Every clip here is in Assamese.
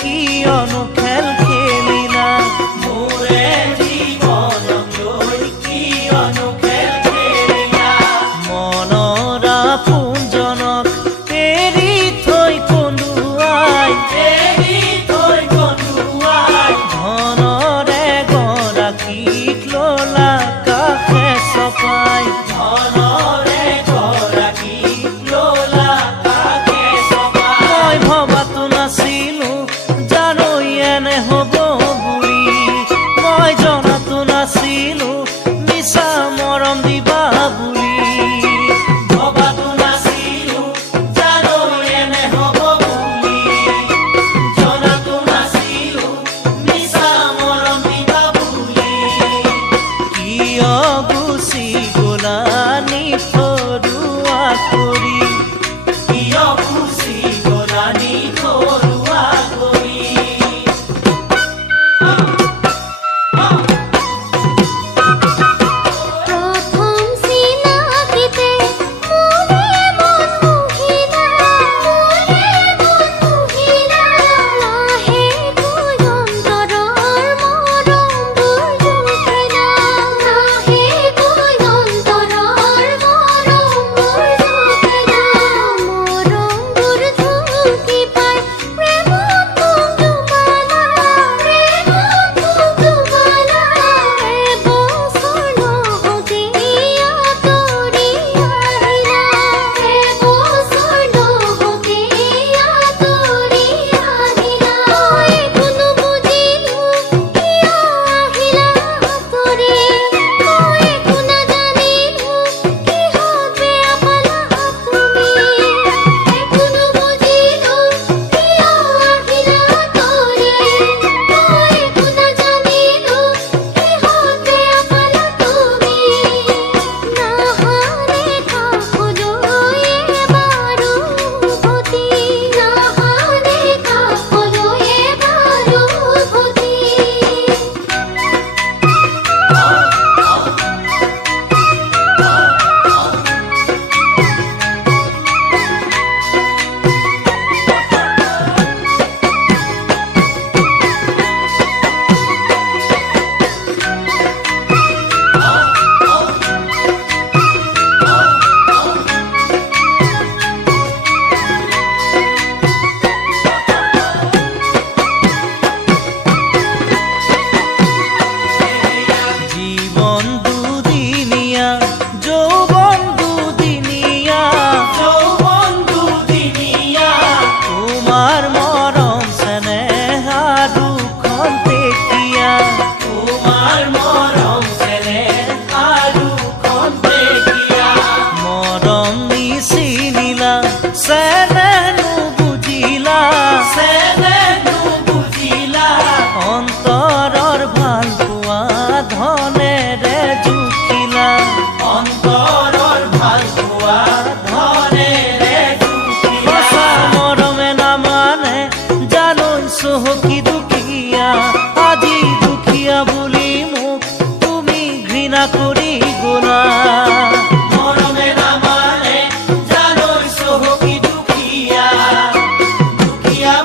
কিয়নো খেল খেলিলা মোৰে জীৱনক লৈ কিয়নো খেল খেলিলা মনৰ আপোনজনক এৰি থৈ কন্দুৱাই ধনৰে গৰাকীক ললা কাষে চপাই ধনৰে গৰাকীক ললা কাষে চপাই মই ভবাতো নাছিলো জানো এনে হ'ব বুলি মই জনাতো নাছিলো মিছা মৰম দিবা বুলি ভবাতো নাছিলো জানো এনে হ'ব বুলি জনাতো নাছিলো মিছা মৰম দিবা বুলি কিয় গুচি গলা নিথৰুৱা কৰি কিয় গুচি গলা নিথৰুৱা কৰি প্ৰথম চিনাকিতে মোৰে মন মোহিলা লাহে গৈ অন্তৰৰ মৰমবোৰ জুকিলা লাহে গৈ অন্তৰৰ মৰমবোৰ জুকিলা মৰমবোৰ ঢুকি পাই প্ৰেমত মোক ডুবালা এবছৰ নহওঁতে আঁতৰি আহিলা এবছৰ নহওঁতে আঁতৰি আহিলা মই একো নুবুজিলো কিয় আহিলা আঁতৰি মই একো নাজানিলো কিহত বেয়া পালা তুমি একো নুবুজিলো কিয় আহিলা আঁতৰি মই একো নাজানিলো কিহত বেয়া পালা তুমি নাহাৰে কাষলৈ এবাৰো উভতি নাহাৰে কাষলৈ এবাৰো উভতি জীবন দুদিনীয়া যৌবন দুদিনীয়া তোমাৰ মৰম চেনেহ আৰু খন্তেকীয়া তোমাৰ মৰম চেনেহ আৰু খন্তেকীয়া মৰম নিচিনিলা চেনেহ নুবুজিলা অন্তৰৰ ভাল পোৱা ধনেৰে জুকিলা অন্তৰৰ ভাল পোৱা ধনেৰে জুকিলা সঁচা মৰমে নামানে জানো চহকী দুখীয়া আজি দুখীয়া বুলি মোক তুমি ঘৃণা কৰি গলা মৰমে নামানে জানো চহকী দুখীয়া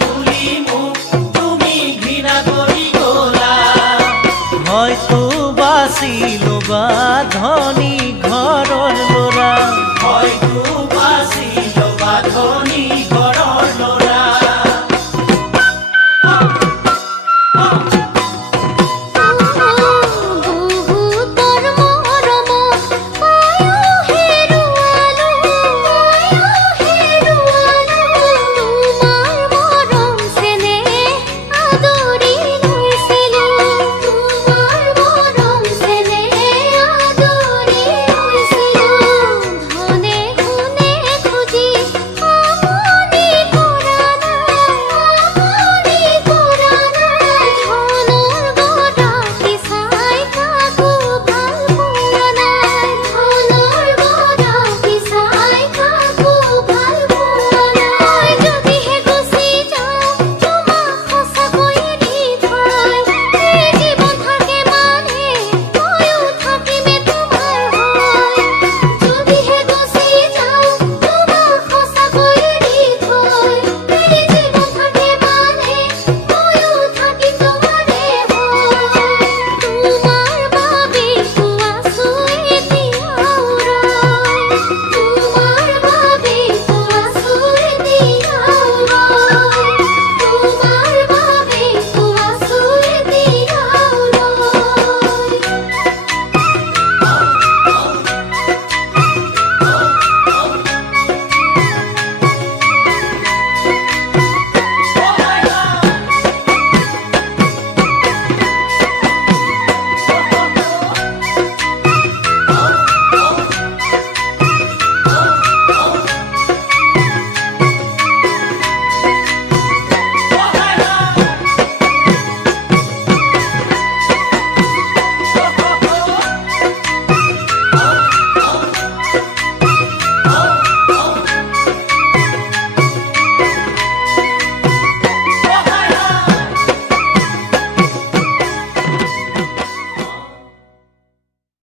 বুলি মোক তুমি ঘৃণা কৰি গলা হয়তো বাচিলো বা ধনী